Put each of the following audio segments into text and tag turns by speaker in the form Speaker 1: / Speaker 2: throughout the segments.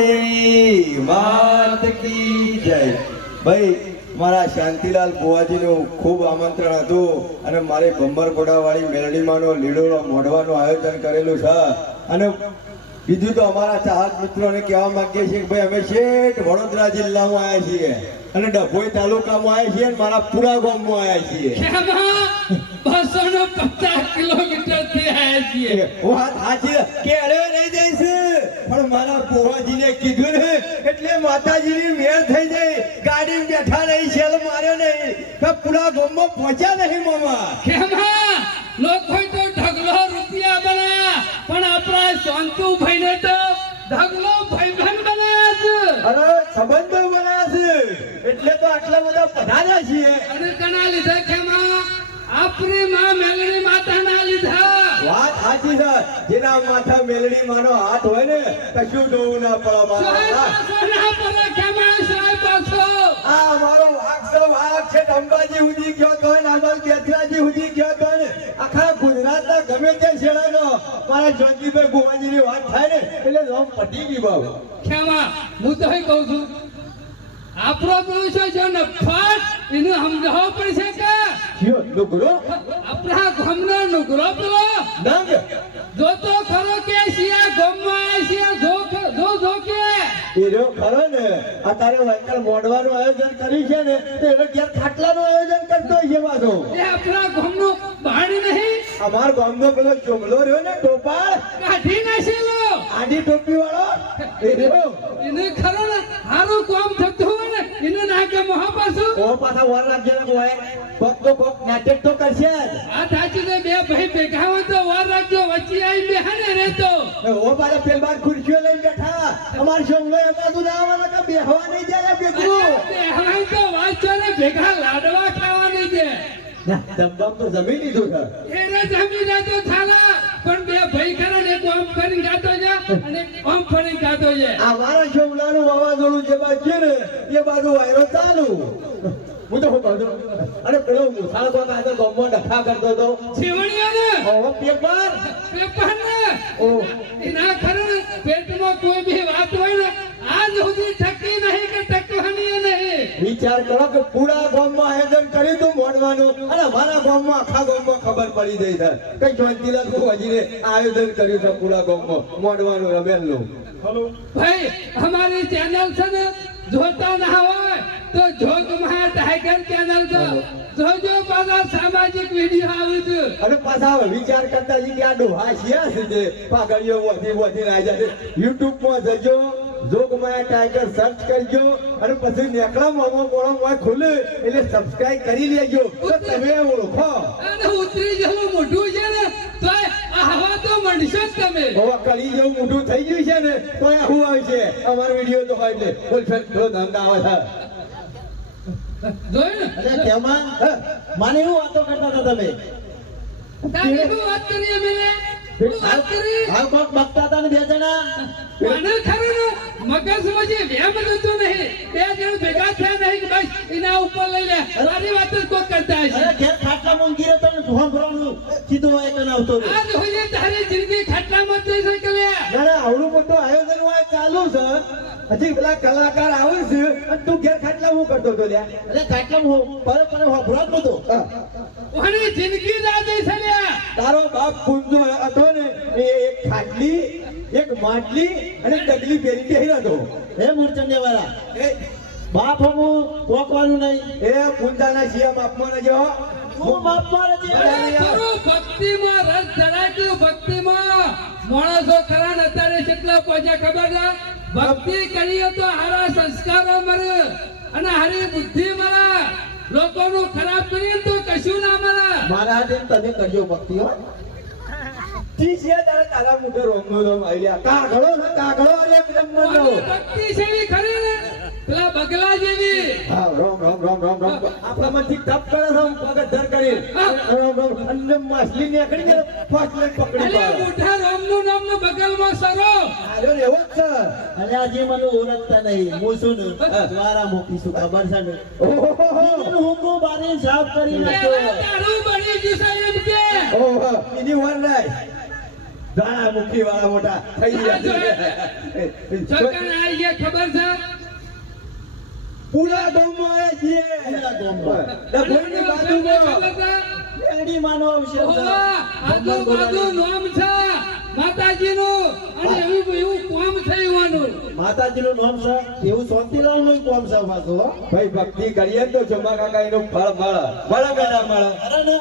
Speaker 1: માત કી જય? ભાઈ મારા શાંતિલાલ બુવાજીનું ખૂબ આમંત્રણ હતું અને મારે ભંબરકોડાવાળી મેલડીમાંનો લીડોનો મોઢવાનું આયોજન કરેલું છે. અને બીજું તો અમારા ચાહક મિત્રોને કહેવા માંગીએ છીએ કે ભાઈ અમે શેઠ વડોદરા જિલ્લામાં આવ્યા છીએ અને ડભોઈ તાલુકામાં આવ્યા છીએ અને મારા પુરા ગામમાં આવ્યા છીએ.
Speaker 2: બસો નો પચાસ કિલોમીટરથી આવ્યા છીએ
Speaker 1: વાત સાચી કે અરે નહીં જઈશ. પણ મારા પોવાજીને કીધું ને એટલે માતાજીની મેળ થઈ જાય. ગાડી બેઠા રહી છેલ માર્યો નહીં. તો પૂરા ગોમો પહોંચ્યા નહીં મામા.
Speaker 2: ખેમા લોકો તો ઢગલો રૂપિયા બનાયા. પણ આપણા શાંતુભાઈ ને તો ઢગલો ભાઈબંધ બનાયા છે
Speaker 1: અરે સંબંધો બનાયા છે એટલે તો આટલા બધા પધાર્યા છીએ.
Speaker 2: અને કના લીધે ખેમા આપણી માં મેલડી માતાના લીધા.
Speaker 1: વાત સાચી છે. જેના માથા મેલડી માનો હાથ હોય ને કશું જોવું ના પડો મારા આ છે વાઘ છે અંબાજી સુધી ગયો તો ને આગળ બેથરાજી સુધી ગયો તો ને આખા ગુજરાતના ગમે તે શેડાનો મારા જોનજીભાઈ ગોવાજીની વાત થાય ને એટલે નામ પટી ગઈ બાબુ
Speaker 2: ખેમા હું તો કહું છું આપણો પુરુષો જો ને ફાટ એનું સમજાવવો પડશે કે? આપણા ગામનો નુગરો પેલો.
Speaker 1: નંગ
Speaker 2: જોતો ખરો કે શિયા ગામમાં શિયા જો ખ- જો જો કે
Speaker 1: રહ્યો ખરો ને અત્યારે વૈકલ મોડવાનું આયોજન કર્યું છે ને તો એને ક્યાં ખાટલાનું આયોજન કરતો છે પાછો
Speaker 2: એ આપણા ગામનો બાણી નહીં.
Speaker 1: અમાર ગામનો પેલો ચોમલો રહ્યો ને ટોપાળ.
Speaker 2: કાઢી નાખેલો.
Speaker 1: આડી ટોપી વાળો
Speaker 2: એને ખરો ને હારું કામ થતું હોય ને એને ના કે મહા પાછું.
Speaker 1: ઓ પાછા વર રાજ્ય હોય કોક તો કોક નાટક તો કરશે
Speaker 2: આ થાચી ને બે ભાઈ ભેગા હોય તો વાર રાખજો વચ્ચે આવી બેહાને રહેતો.
Speaker 1: ઓ પાછા પેલ બાર ખુરશીઓ લઈને બેઠા. અમાર જંગલે બાજુ ના આવવાના કે બેહવા નહીં જાય બેગુ
Speaker 2: બેહાય તો વાંચો ને ભેગા લાડવા ખાવા નહીં દે
Speaker 1: ના, દમદમ તો જમી લીધું છે.
Speaker 2: એને જમી જાય તો થાલા પણ બે ભાઈ ખરા ને આમ ફરીને ગાતો છે અને આમ ફરીને ગાતો છે.
Speaker 1: આ વારા જંગલાનું વાવાઝોડું જે બાજુ છે ને એ બાજુ વાયરો ચાલુ. હું તો શું કહું છું? પેલો મુસાળ કોક આગળ ગામમાં ડખા કરતો હતો.
Speaker 2: છેવણીઓ ને
Speaker 1: પેપર
Speaker 2: પેપર ને
Speaker 1: ઓહ.
Speaker 2: એના ખરું પેટમાં કોઈ બી વાત હોય ને આજ સુધી ટકી નહીં કે ટકવાની નહીં.
Speaker 1: વિચાર કરો કે પૂરા ગામમાં આયોજન કરી તું મોડવાનું. અને મારા ગામમાં આખા ગામમાં ખબર પડી ગઈ છે. કઈ જોનતીલાલ ભુવાજીને આયોજન કર્યું છે પૂરા ગામમાં. મોડવાનું રમેલનું.
Speaker 2: ભાઈ અમારી ચેનલ છે ને જોતા ના હોય. તો જોગમાં ટાઈગર ચેનલ છે જોજો પાછા સામાજિક વીડિયો આવે છે.
Speaker 1: અને પાછા હવે વિચાર કરતા કે આ ડોહા શિયા છે જે વધી વધી ના જાય યુટ્યુબમાં જજો જોગમાયા ટાઈગર સર્ચ કરજો અને પછી નેકળા મોમો મોળો મોય ખુલે એટલે સબસ્ક્રાઇબ કરી લેજો. તો તમે ઓળખો.
Speaker 2: અને ઉતરી જવું મોઢું છે ને તો આવા તો મળશો જ તમે.
Speaker 1: હવે કળી જેવું મોટું થઈ ગયું છે ને તો આવું આવશે. અમારો વીડિયો તો હોય બોલ ફેર ધંધા આવે છે.
Speaker 2: જોયું ને?
Speaker 3: અરે કેમાં? મને શું વાતો કરતા હતા તમે?
Speaker 2: તારી શું વાત કરી અમે વાત કરી?
Speaker 3: હાલ કોક બકતા હતા ને બે જણા.
Speaker 2: મને ખરું ને મગજમાં જે વ્યામ નતું નહીં બે જણ ભેગા થયા નહીં કે બસ એના ઉપર લઈ લે. મારી વાત જ કોઈ કરતા હશે.
Speaker 3: અરે ઘેર ખાટલા મૂંગી રહ્યો તો ને ભોમ ભરવાનું કીધું હોય કે ના આવતો રહ્યો.
Speaker 2: આજ હોય તારી જિંદગી ખાટલામાં જ જઈ શકે લે
Speaker 1: આવડું મોટો હોય ચાલુ છે. હજી પેલા કલાકાર આવે છે અને તું ઘેર ખાટલા હું કરતો હતો લ્યા.
Speaker 3: અરે ખાટલા હું પર પર હોભરો જ.
Speaker 2: ઓની જિંદગી જ આ જઈ
Speaker 1: તારો બાપ કુંજો હતો ને એ એક ખાટલી એક માટલી અને ડગલી પહેરી પહેર્યો હતો.
Speaker 3: હે મૂર્ચંડે વાળા
Speaker 1: એ
Speaker 3: બાપ હમું પોકવાનું નહીં.
Speaker 1: એ કુંજાના શિયા બાપમાં જો
Speaker 3: હું. બાપમાં છે
Speaker 2: ખરું ભક્તિમાં રસ ધરાવ્યું ભક્તિમાં. માણસો ખરા ને અત્યારે કેટલા પહોંચ્યા ખબર છે? ભક્તિ કરીએ તો હારા સંસ્કારો મળે અને હારી બુદ્ધિ મળે. લોકોનું ખરાબ કરીએ તો કશું ના મળે.
Speaker 3: મારા તમે કરજો ભક્તિ હો.
Speaker 1: તી છે તારા તારા મોટો રોમનો રોમ આઈયા કાગળો ને કાગળો અરે
Speaker 2: ભક્તિ છે ખરી ને પેલા બગલા જેવી.
Speaker 1: હા રોમ રોમ રોમ રોમ રોમ. આપણા માંથી તપ કરે છે પગ ધર કરી. રોમ રોમ. અને માછલી નીકળી ગઈ ફાટ લઈને પકડી
Speaker 2: અલે
Speaker 1: પાડે.
Speaker 2: મોટા રામનું નામનું બગલમાં સરો.
Speaker 1: આજો એવો જ છે.
Speaker 3: અને આજે મને ઓળખતા નહીં. હું શું ને દ્વારા મૂકીશું ખબર છે ને?
Speaker 1: ઓહો.
Speaker 3: હુકુ બારી સાફ કરી નાખ્યો.
Speaker 2: તારું બની જશે એમ કે.
Speaker 1: ઓહો. એની વાર નહીં. દાણા મુખી વાળા મોટા થઈ
Speaker 2: આવી ગયા ખબર છે?
Speaker 1: પૂરા ગામમાં આવ્યા છે
Speaker 3: પૂરા ગામમાં.
Speaker 1: ડભોઈની બાજુમાં.
Speaker 2: ખબર
Speaker 3: માનો આવશે છે.
Speaker 2: ઓવા, આજુબાજુ નામ છે. માતાજીનું. અને એવું એવું કામ છે એવાનું
Speaker 3: માતાજીનું નામ છે એવું શાંતિલાલનું કોમ છે પાછું
Speaker 1: ભાઈ ભક્તિ કરીએ તો જમા કાકા એનું ફળ મળે. મળે મળે?
Speaker 3: અરે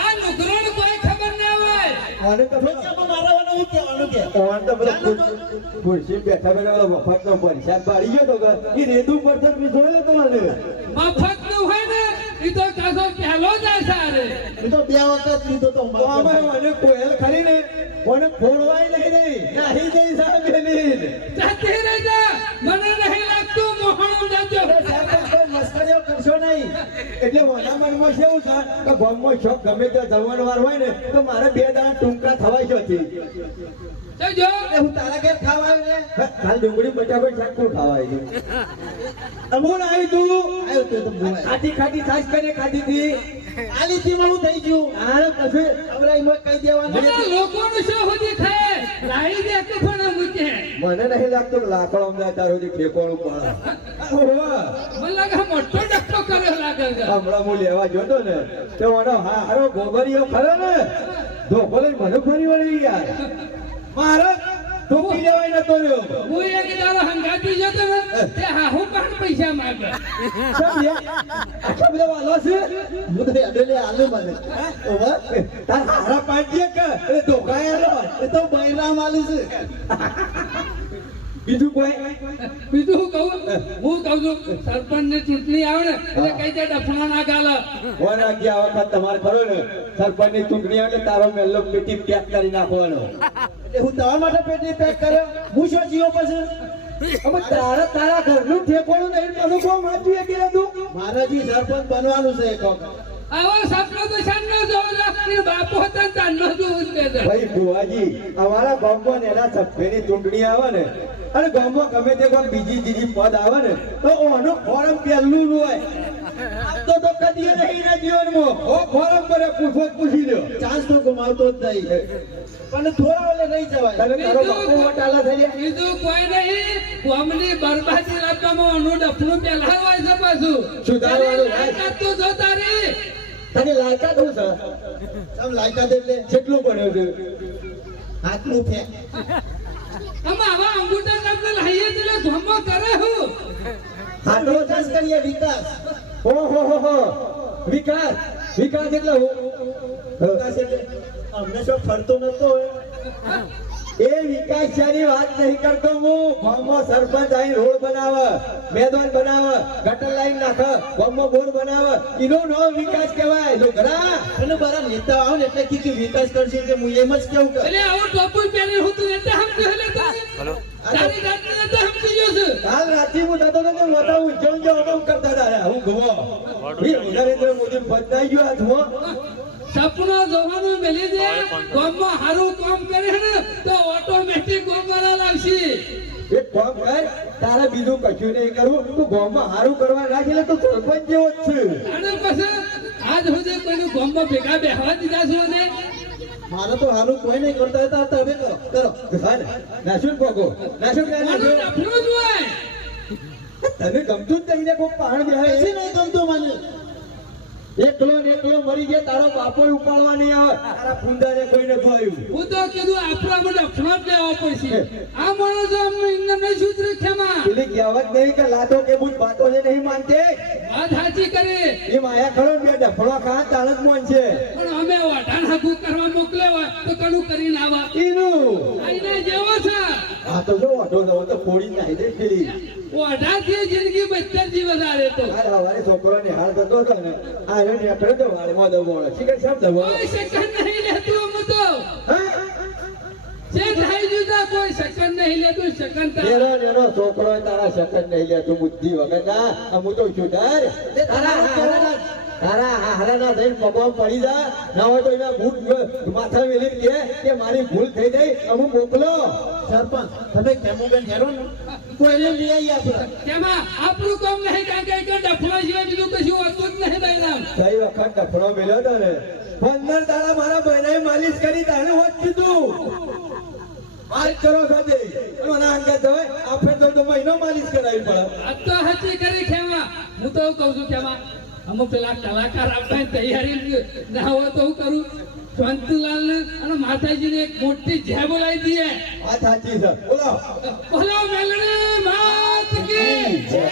Speaker 2: આ નુકરોને કોઈ ખબર ના હોય.
Speaker 1: આને તો
Speaker 3: રોજ્યામાં મારવાનું હું કહેવાનું કે
Speaker 1: ઓન તો પેલો ખુરશી બેઠા બેઠા પેલો મફતનો પરેશાન પાડી ગયો તો કે રેતું પર તો જોયો તો
Speaker 2: મફતનું હોય ને એ તો કાસો પહેલો જ આ
Speaker 3: એ તો બે વખત લીધો તો
Speaker 1: તો મને કોયલ ખરી ને મને ખોળવાય નહીં. નહીં નાહી જઈ સાહેબ એની
Speaker 2: જાતે રહેજા મને નહીં લાગતું મોહણું જાજો
Speaker 3: મસ્કરીઓ કરશો નહીં
Speaker 1: એટલે મારા મનમાં એવું છે કે ગામમાં શોખ ગમે ત્યાં જવાનો વાર હોય ને તો મારે બે દાણા ટૂંકા થવાય છે
Speaker 2: હતી
Speaker 3: એ હું તારા ઘેર ખાવા આવ્યો ને
Speaker 1: કાલ ડુંગળી બટાકો શાક કોણ ખાવાય છે અમૂલ આવી તું?
Speaker 3: આવ્યો તો.
Speaker 1: ખાટી ખાટી છાશ કરીને ખાધી હતી.
Speaker 3: આ હું થઈ ગયું.
Speaker 1: આને કશું
Speaker 3: એમાં કહી દેવાનું.
Speaker 2: મને લોકોનું શું સુધી ખાય લાઈ દે તો પણ મૂકે?
Speaker 1: મને નહીં લાગતું લાકડો અમદાવાદ તારો જે ઠેકોણું પડે. ઓહો.
Speaker 2: મને લાગે મોટો ડખો કર્યો લાગે
Speaker 1: હમણાં હું લેવા જોતો ને તો મને હા હારો ગોબરીઓ ખરો ને. ધોકો લઈને મને ફરી વળી યાર મારો ઠોકી લેવાય નતો રહ્યો.
Speaker 2: હું એક દાડો હંગાતી જતો ને તે હાહુ પણ પૈસા માંગે.
Speaker 1: કેમ યાર? આટલા બધા વાલો છે?
Speaker 3: હું તો અડેલે આલુ મને. ઓવા
Speaker 1: તાર હારા પાડીએ કે? એ ધોકાયેલો
Speaker 3: એ તો બૈરામ આલુ છે.
Speaker 1: બીજું કોઈ?
Speaker 2: બીજું હું કહું? હું કહું છું સરપંચની ચૂંટણી આવે ને એટલે કઈ દે ડફણા ના ગાલે.
Speaker 1: વખત તમારે ખરો ને સરપંચની ચૂંટણી આવે તારો મેલ્લો પેટી પેક કરી નાખવાનો.
Speaker 3: એટલે હું તારા માટે પેટી પેક કર્યો. હું શું જીવો પછી?
Speaker 1: અમે તારા તારા ઘરનું ઠેકોણું નહીં અનુભવ એ કે તું?
Speaker 3: મારા જી સરપંચ બનવાનું છે એક વખત.
Speaker 2: આવો સપનો તો શાનનો જોવો છે બાપુ હતા ને તાનનો છે
Speaker 1: ભાઈ બુવાજી અમારા ગામમાં ને એના સભ્યની ચૂંટણી આવે ને અને ગામમાં ગમે તે કોઈ બીજી બીજી પદ આવે ને તો ઓનો ફોરમ પહેલું હોય. આ તો તો કદી નહીં ના જીવનમાં. ઓ ફોરમ પર પૂછો પૂછી લ્યો.
Speaker 3: ચાન્સ તો ગુમાવતો જ નહીં. પણ થોડા ઓલે રહી જવાય.
Speaker 1: તને તારો બાપુ વટાલા થઈ
Speaker 2: બીજું કોઈ નહીં. કોમની બરબાદી રાખવામાં અનુ ડફનું પેલા હોય છે પાછું.
Speaker 1: સુધારવાનું.
Speaker 2: લાયકાત તો જો તારી
Speaker 1: તને લાયકાત શું છે?
Speaker 3: સમ લાયકાત એટલે
Speaker 1: કેટલું પડ્યો છે.
Speaker 3: આટલું ફેંક.
Speaker 2: આમાં આવા અંગૂઠા તમને લાવીએ જ એટલે ધોમો કરે હું.
Speaker 1: હા
Speaker 3: જસ કરીએ વિકાસ.
Speaker 1: ઓહો હો હો વિકાસ વિકાસ એટલે હું.
Speaker 3: વિકાસ એટલે અમને શું ફરતો નતો
Speaker 1: એ? વિકાસની વાત નહીં કરતો હું. ગામમાં સરપંચ આવીને રોડ બનાવે મેદાન બનાવે ગટર લાઈન નાખે ગામમાં બોર બનાવે. એનો નો વિકાસ કહેવાય. છોકરા
Speaker 3: અને બરા નેતા આવો ને એટલે કીધું વિકાસ કરશે કે હું એમ જ કેવું કે
Speaker 2: એટલે આવો ટોપુ પહેરી હું તું એટલે સમજો એટલે હેલો. તારી સમજી ગયો છું
Speaker 1: કાલ રાતે હું દાદો ને મોટા ઊંચો ઊંચો અમમ કરતા હતા હું ગવો નરેન્દ્ર મોદી બદલાઈ ગયો હાથમાં
Speaker 2: સપનો જોવાનું મેલી દે. ગામમાં સારું કામ કરે ને તો ઓટોમેટિક ગોપાળા લાવશે.
Speaker 1: એક કામ કર તારે બીજું કશું નહીં કરવું. તું ગામમાં સારું કરવા નાખ તો તું સરપંચ જેવો જ છે.
Speaker 2: અને પછી આજ સુધી કોઈનું ગામમાં ભેગા બેહવા દીધા છું ને
Speaker 3: મારે તો હારું કોઈ નહીં કરતા હતા તમે કરો. કરો
Speaker 1: હા ને? નાશું પોગો નાશું કે તને ગમતું જ નહીં કોઈ પાણ બેહાય
Speaker 3: છે નહીં ગમતું મને.
Speaker 1: એકલો ને એકલો મરી ગયા તારો બાપો ઉપાડવા નહીં આવે. તારા ફૂંદાને કોઈને ભાયું
Speaker 2: હું તો કીધું આપણા મને ફ્લોટ લેવા પડશે. આ માણસો અમને નહીં સુધરે ખેમા.
Speaker 1: પેલી કહેવત નહીં કે લાતો કે બુજ બાતો છે નહીં માનતે.
Speaker 2: વાત સાચી કરી.
Speaker 1: એ માયા ખરો બે ડફળો ખા તાળ જ મોન છે
Speaker 2: પણ અમે વાઢાણ હાકું કરવા મોકલ્યા હોય તો કનું કરીને આવા
Speaker 1: ઈનું.
Speaker 2: આઈને જેવો છે.
Speaker 1: આ તો જો ઓટો દો તો ફોડી નાખી દે પેલી
Speaker 2: વાઢાથી જિંદગી બત્તર દિવસ આ તો.
Speaker 1: અરે હવારે છોકરો ને હાલ થતો હતો ને આ રે ને આપણે તો વાળમાં દબાણો શીખર સાહેબ દબાણો
Speaker 2: કોઈ સેકન્ડ નહીં લેતું અમે તો. જે થઈ જુદા કોઈ સેકન્ડ નહીં લેતું સેકન્ડ
Speaker 1: નેનો નેનો છોકરો તારા શકન નહીં લે તું બુદ્ધિ વગર ના હું તો સુધાર તારા હારા હારા ના થઈને પગમાં પડી જા. ના હોય તો એના બૂટ માથા મેલી કે કે મારી ભૂલ થઈ ગઈ અમુક મોકલો.
Speaker 3: સરપંચ તમે કેમુબેન હેરો ને? કોઈને લઈ આવી આપણે
Speaker 2: કેમાં? આપણું કામ નહીં કારણ કે એક ડફલો સિવાય બીજું કશું હતું જ નહીં ભાઈ
Speaker 1: કઈ વખત ડફડો મેલ્યો તો ને પંદર દાડા મારા બહેનાએ માલિશ કરી તારે હોત કીધું. માલિશ કરો સાથે મને આંગે તો આપણે તો તો મહિનો માલિશ કરાવી પડે.
Speaker 2: આ તો હજી કરી ખેમા હું તો કહું છું ખેમા અમુક પેલા કલાકાર આપણે તૈયારી ના હોય તો હું કરું? શાંતિલાલ ને અને માતાજીને એક મોટી જય બોલાવી દઈએ.
Speaker 1: વાત સાચી છે. બોલો.
Speaker 2: બોલો મેલડી માત કી
Speaker 1: જય.